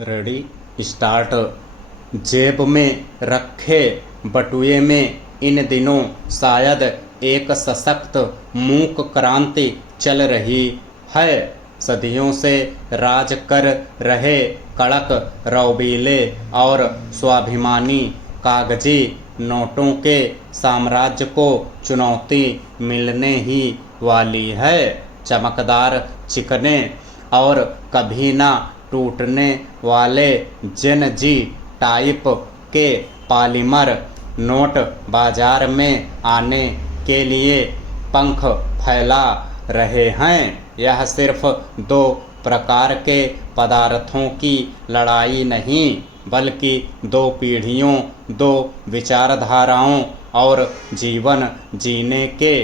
Ready start. जेब में रखे बटुए में इन दिनों शायद एक सशक्त मूक क्रांति चल रही है। सदियों से राज कर रहे कड़क रौबीले और स्वाभिमानी कागजी नोटों के साम्राज्य को चुनौती मिलने ही वाली है। चमकदार, चिकने और कभी ना टूटने वाले जेन जी टाइप के पॉलीमर नोट बाजार में आने के लिए पंख फैला रहे हैं। यह सिर्फ दो प्रकार के पदार्थों की लड़ाई नहीं, बल्कि दो पीढ़ियों, दो विचारधाराओं और जीवन जीने के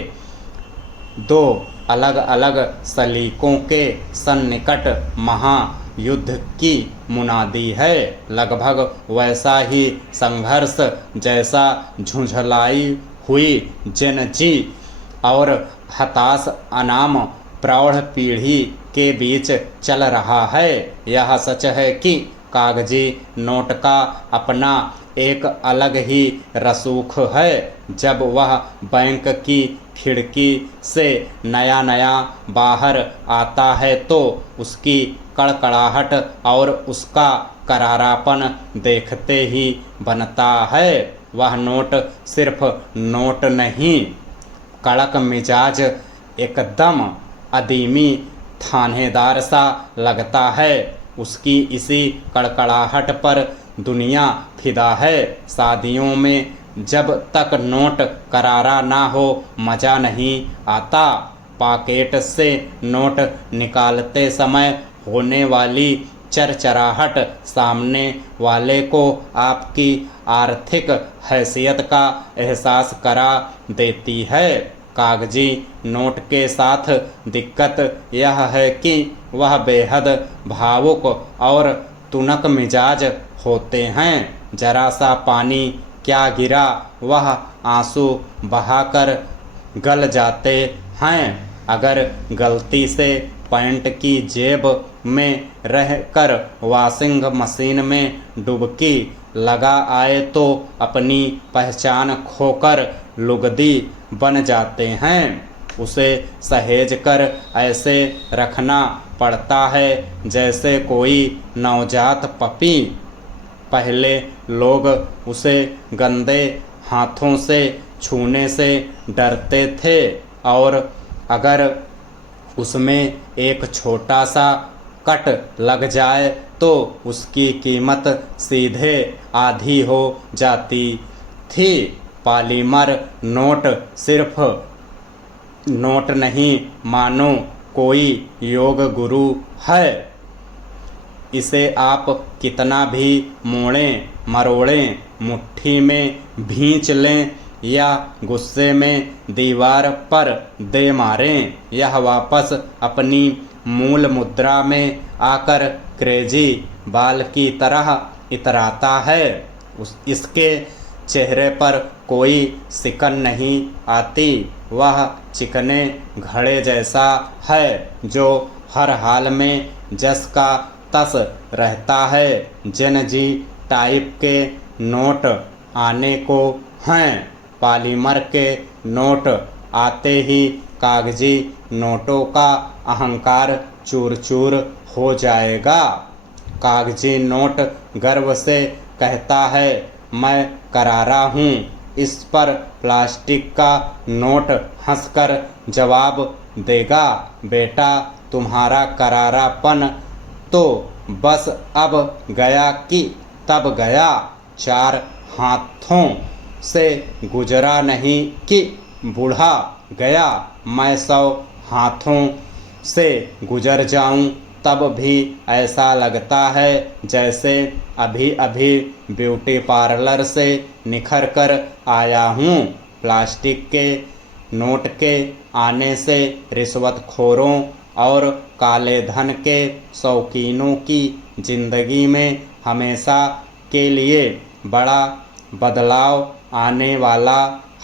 दो अलग अलग सलीकों के सन्निकट महायुद्ध की मुनादी है। लगभग वैसा ही संघर्ष जैसा झुंझलाई हुई जेन जी और हताश अनाम प्रौढ़ पीढ़ी के बीच चल रहा है। यह सच है कि कागजी नोट का अपना एक अलग ही रसूख है। जब वह बैंक की खिड़की से नया नया बाहर आता है तो उसकी कड़कड़ाहट और उसका करारापन देखते ही बनता है। वह नोट सिर्फ नोट नहीं, कड़क मिजाज, एकदम अदीमी थानेदार सा लगता है। उसकी इसी कड़कड़ाहट पर दुनिया फिदा है। शादियों में जब तक नोट करारा ना हो मज़ा नहीं आता। पॉकेट से नोट निकालते समय होने वाली चरचराहट सामने वाले को आपकी आर्थिक हैसियत का एहसास करा देती है। कागजी नोट के साथ दिक्कत यह है कि वह बेहद भावुक और तुनक मिजाज होते हैं। जरा सा पानी क्या गिरा वह आंसू बहाकर गल जाते हैं। अगर गलती से पैंट की जेब में रहकर वॉशिंग मशीन में डुबकी लगा आए तो अपनी पहचान खोकर लुगदी बन जाते हैं। उसे सहेज कर ऐसे रखना पड़ता है जैसे कोई नवजात पपी। पहले लोग उसे गंदे हाथों से छूने से डरते थे और अगर उसमें एक छोटा सा कट लग जाए तो उसकी कीमत सीधे आधी हो जाती थी। पॉलीमर नोट सिर्फ नोट नहीं, मानो कोई योग गुरु है। इसे आप कितना भी मोड़ें मरोड़ें, मुट्ठी में भींच लें या गुस्से में दीवार पर दे मारें, यह वापस अपनी मूल मुद्रा में आकर क्रेजी बाल की तरह इतराता है। इसके चेहरे पर कोई सिकन नहीं आती। वह चिकने घड़े जैसा है जो हर हाल में जस का तस रहता है। जेन जी टाइप के नोट आने को हैं। पॉलीमर के नोट आते ही कागजी नोटों का अहंकार चूर चूर हो जाएगा। कागजी नोट गर्व से कहता है, मैं करारा हूँ। इस पर प्लास्टिक का नोट हंसकर जवाब देगा, बेटा तुम्हारा करारापन तो बस अब गया कि तब गया, चार हाथों से गुजरा नहीं कि बूढ़ा गया। मैं 100 हाथों से गुजर जाऊं तब भी ऐसा लगता है जैसे अभी अभी ब्यूटी पार्लर से निखर कर आया हूँ। प्लास्टिक के नोट के आने से रिश्वतखोरों और काले धन के शौकीनों की जिंदगी में हमेशा के लिए बड़ा बदलाव आने वाला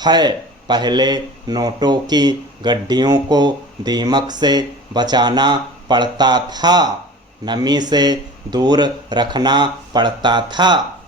है। पहले नोटों की गड्डियों को दीमक से बचाना पड़ता था, नमी से दूर रखना पड़ता था।